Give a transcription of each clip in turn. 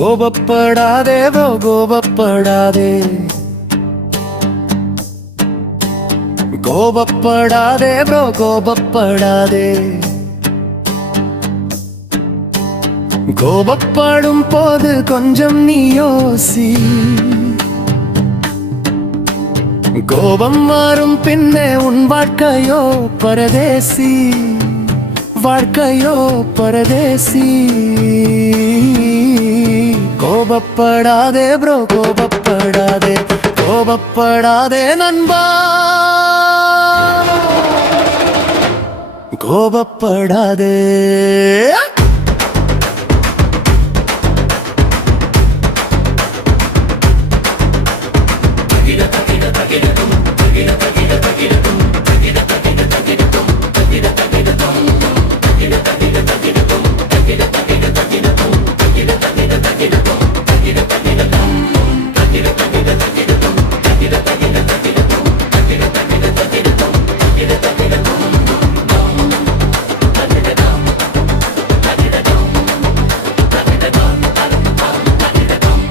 கோபப்படாதே bro, கோபப்படாதே, கோபப்படாதே bro, கோபப்படாதே. கோபப்படும் போது கொஞ்சம் நீ யோசி, கோபம் மாறும் பின்னே உன் வாழ்க்கையோ பரதேசி, வாழ்க்கையோ பரதேசி. கோபப்படாதே ப்ரோ, கோபப்படாதே, கோபப்படாதே நண்பா, கோபப்படாதே.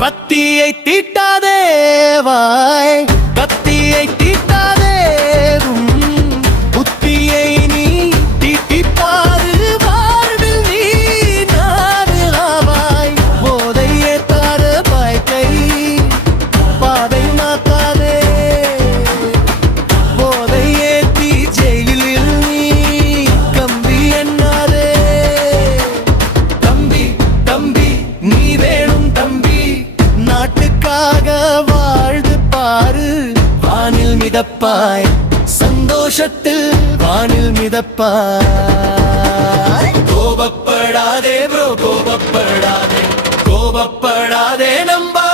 பத்தியை தீட்டாதே வாய், பத்தியை தீட்டாதே, புத்தியை நீ தீட்டிப்பாரு, வாழ்வில் நீ நாடு ஆவாய். போதையே தாரு பாய்கை, பாதை மாத்தாதே, போதையே தீ ஜெயிலில் நீ கம்பி எண்ணாதே. தம்பி தம்பி நீ வேணும் தம்பி, நாட்டுக்காக வாழ்ந்து பாரு, வானில் மிதப்பாய், சந்தோஷத்தில் வானில் மிதப்பாய். கோபப்படாதே ப்ரோ, கோபப்படாதே, கோபப்படாதே நம்பா,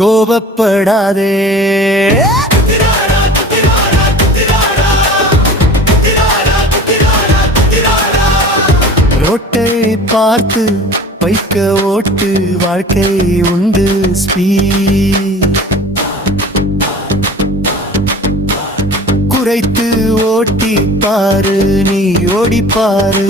கோபப்படாதே. ரோட்டை பார்த்து பைக்க ஓட்டு, வாழ்க்கை உண்டு ஸ்பீட், குறைத்து ஓட்டி பாரு, நீ ஓடிப்பாரு.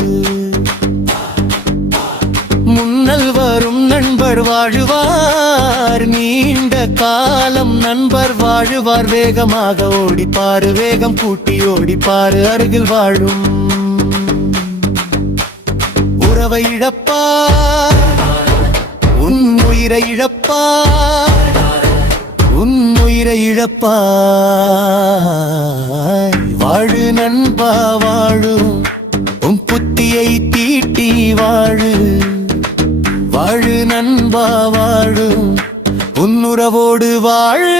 முன்னல் வரும் நண்பர் வாழுவார், நீண்ட காலம் நண்பர் வாழுவார். வேகமாக ஓடிப்பாரு, வேகம் கூட்டி ஓடிப்பாரு, அருகில் வாழும் உறவை இழப்பார், உன் உயிரை இழப்பார், உன் உயிரை இழப்பாய். வாழு நண்பா வாழு, உன் புத்தியை தீட்டி வாழு, வாழு நண்பா வாழு, உன் உறவோடு வாழு.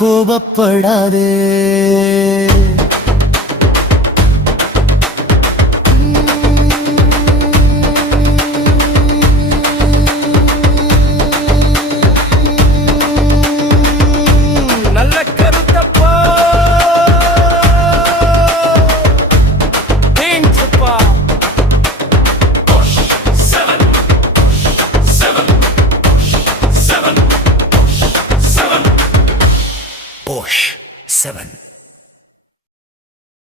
கோபப்படாதே.